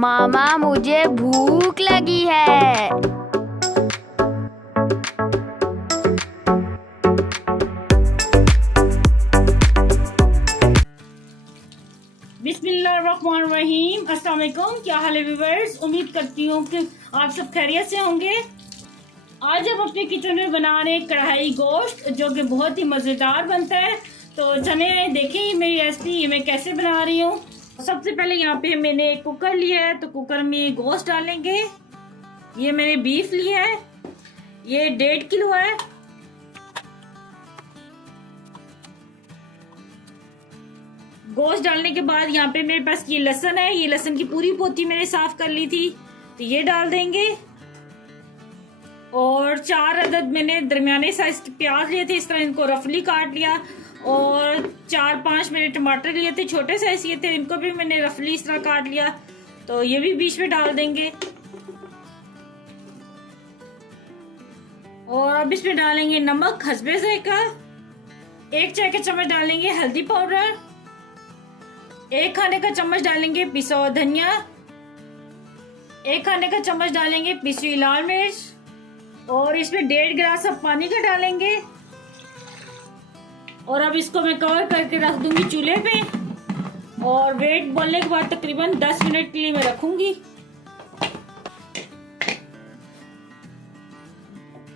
मामा मुझे भूख लगी है। बिस्मिल्लाहिर्रहमानिर्रहीम। अस्सलाम वालेकुम। क्या हाल है व्यूअर्स? उम्मीद करती हूँ कि आप सब खैरियत से होंगे। आज हम अपने किचन में बना रहे हैं कढ़ाई गोश्त, जो कि बहुत ही मज़ेदार बनता है। तो चले देखें मेरी रेसिपी मैं कैसे बना रही हूँ। सबसे पहले यहाँ पे मैंने एक कुकर लिया है, तो कुकर में गोश्त डालेंगे। ये मैंने बीफ लिया है, ये 1.5 किलो है। गोश्त डालने के बाद यहाँ पे मेरे पास ये लहसुन है, ये लहसुन की पूरी पोथी मैंने साफ कर ली थी, तो ये डाल देंगे। और 4 अदद मैंने दरमियाने साइज प्याज लिए थे, इस तरह इनको रफली काट लिया। और 4-5 मैंने टमाटर लिए थे, छोटे साइज ये थे, इनको भी मैंने रफली इस तरह काट लिया, तो ये भी बीच में डाल देंगे। और अब इसमें डालेंगे नमक हस्बे ज़ायका, 1 चाय का चम्मच डालेंगे हल्दी पाउडर, 1 खाने का चम्मच डालेंगे पिसा हुआ धनिया, 1 खाने का चम्मच डालेंगे पिसी हुई लाल मिर्च, और इसमें 1.5 गिलास अब पानी का डालेंगे। और अब इसको मैं कवर करके रख दूंगी चूल्हे पे, और वेट बोलने के बाद तकरीबन 10 मिनट के लिए मैं रखूंगी।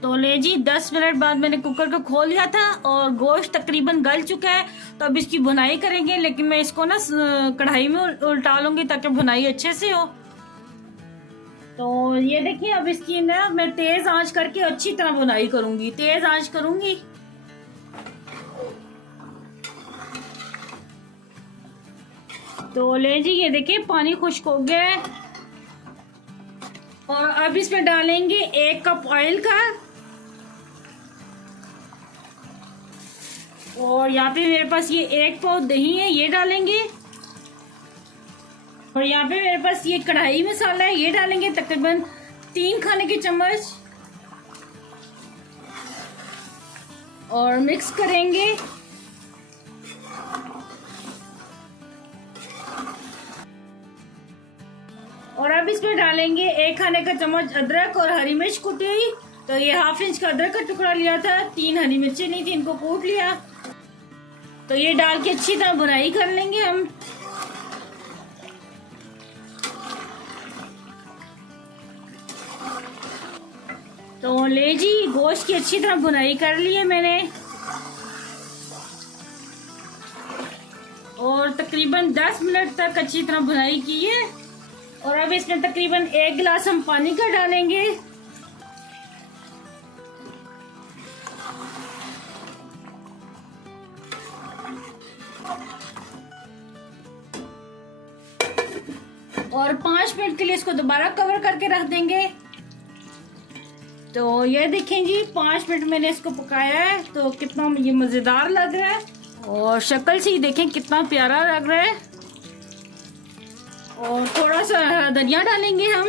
तो ले जी 10 मिनट बाद मैंने कुकर को खोल लिया था और गोश्त तकरीबन गल चुका है। तो अब इसकी भुनाई करेंगे, लेकिन मैं इसको ना कढ़ाई में उल्टा लूंगी ताकि भुनाई अच्छे से हो। तो ये देखिए, अब इसकी ना मैं तेज आंच करके अच्छी तरह भुनाई करूंगी, तेज आंच करूंगी। तो ले जी ये देखिए पानी खुश्क हो गया है। और अब इसमें डालेंगे 1 कप ऑयल का, और यहाँ पे मेरे पास ये 1 पाव दही है, ये डालेंगे। और यहाँ पे मेरे पास ये कढ़ाई मसाला है, ये डालेंगे तकरीबन 3 खाने के चम्मच, और मिक्स करेंगे। और अब इसमें डालेंगे 1 खाने का चम्मच अदरक और हरी मिर्च कुटी हुई। तो ये 1/2 इंच का अदरक का टुकड़ा लिया था, 3 हरी मिर्चें नहीं थी, इनको कूट लिया। तो ये डाल के अच्छी तरह भुनाई कर लेंगे हम। तो ले जी गोश्त की अच्छी तरह भुनाई कर ली है मैंने, और तकरीबन 10 मिनट तक अच्छी तरह भुनाई की है। और अब इसमें तकरीबन 1 गिलास हम पानी का डालेंगे। और 5 मिनट के लिए इसको दोबारा कवर करके रख देंगे। तो ये देखें जी 5 मिनट मैंने इसको पकाया है, तो कितना ये मजेदार लग रहा है, और शक्ल से ही देखें कितना प्यारा लग रहा है। और थोड़ा सा धनिया डालेंगे हम।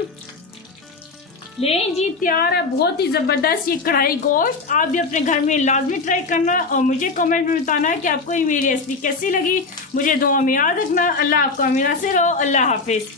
ले जी तैयार है बहुत ही जबरदस्त ये कढ़ाई गोश्त। आप भी अपने घर में लाजमी ट्राई करना, और मुझे कमेंट में बताना है कि आपको ये मेरी रेसिपी कैसी लगी। मुझे दुआ में याद रखना। अल्लाह आपका मेरा से रहो। अल्लाह हाफिज।